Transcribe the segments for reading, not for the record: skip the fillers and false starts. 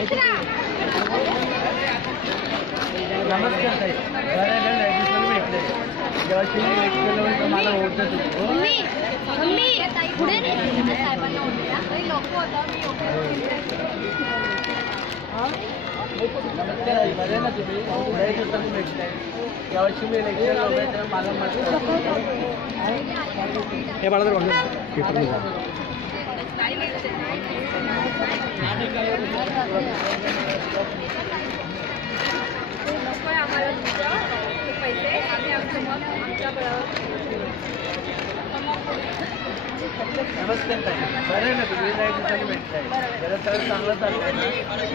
नमस्कार ताई. भेटले जेव्हा तुम्ही वेट केलं तर मला ओळखत होतो. पुढे साहेबांना लोक होता मी नमस्कार आई, बरे ना तुम्ही? बऱ्याच दिवसांनी भेटले. यावर्षी मी इलेक्शन लावलंय तर मला मत हे मला तर पैसे आम्ही आमचं मत आमच्या नमस्कार ताई, बरं ना तुम्ही? बऱ्याच दिवसांनी भेटताय. जरा सगळं चांगलं चाललंय ना?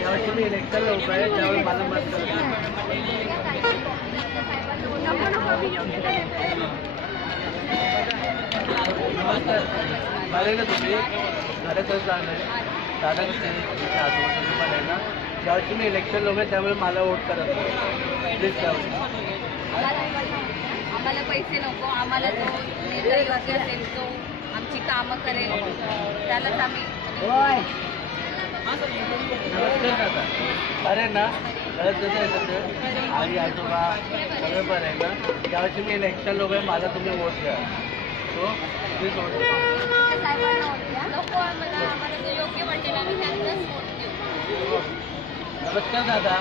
यावर्षी मी इलेक्शन लावलं आहे त्यावेळी मला मत करतो. नमस्कार, बरे ना तुम्ही? घरं कसं चाललंय? दादा कसे तिथे आजूबाजूला पण आहे ना? यावर्षी मी इलेक्शन लावलं आहे त्यामुळे मला वोट करत प्लीज त्यावेळी. आम्हाला पैसे नको, आम्हाला जो नेता योग्य असेल तो आमची कामं करेल त्यालाच आम्ही. नमस्कार दादा, बरे ना? घरात कसं आहे सध्या? आई आजोबा सगळं बरं आहे ना? यावर्षी मी इलेक्शन लावलं आहे, मला तुम्ही वोट द्या. तो प्लीज वोट द्या. साहेबांना वोट द्या. नको आम्हाला जो योग्य वाटेल आम्ही त्यांनाच वोट देऊ. नमस्कार दादा,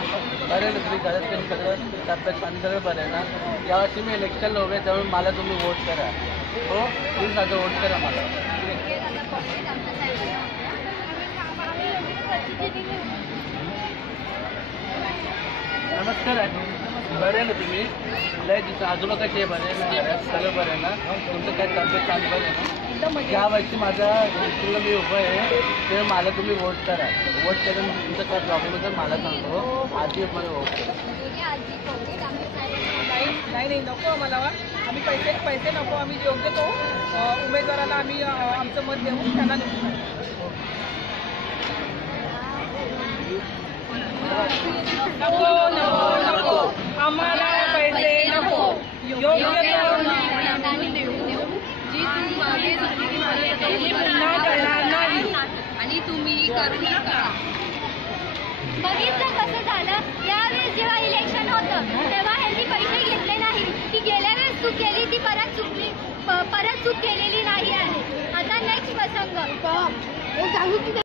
बरे ना तुम्ही? घरात तरी सगळं तब्येत पाणी सगळं बरं आहे ना? यावर्षी मी इलेक्शन लावलं आहे त्यामुळे मला तुम्ही वोट करा. हो प्लीज दादा वोट करा मला. नमस्कार आहे, बरे ना तुम्ही? लय दिवस आजोबा कसे आहे? बरे ना? घरात सगळं बरं आहे ना? तुमचं काय तब्येत चांगलं बरं आहे ना? ज्या वर्षी माझ्या गोष्टीला मी उभं आहे ते मला तुम्ही वोट करा. वोट करून तुमचं काय प्रॉब्लेम आहे तर मला सांगतो. आधी मला वोट करा. नाही नको आम्हाला. आम्ही पैसे नको. आम्ही योग्य तो उमेदवाराला आम्ही आमचं मत देऊ त्यांना नको. नको आम्हाला पैसे नको. योग्य पुन्हा करणार नाही आणि तुम्ही करू नका. बघितलं कसं झालं. यावेळेस जेव्हा इलेक्शन होतं तेव्हा ह्यांनी पैसे घेतले नाही. ती गेल्या वेळेस चूक केली ती परत चूक केलेली नाही आहे. आता नेक्स्ट प्रसंग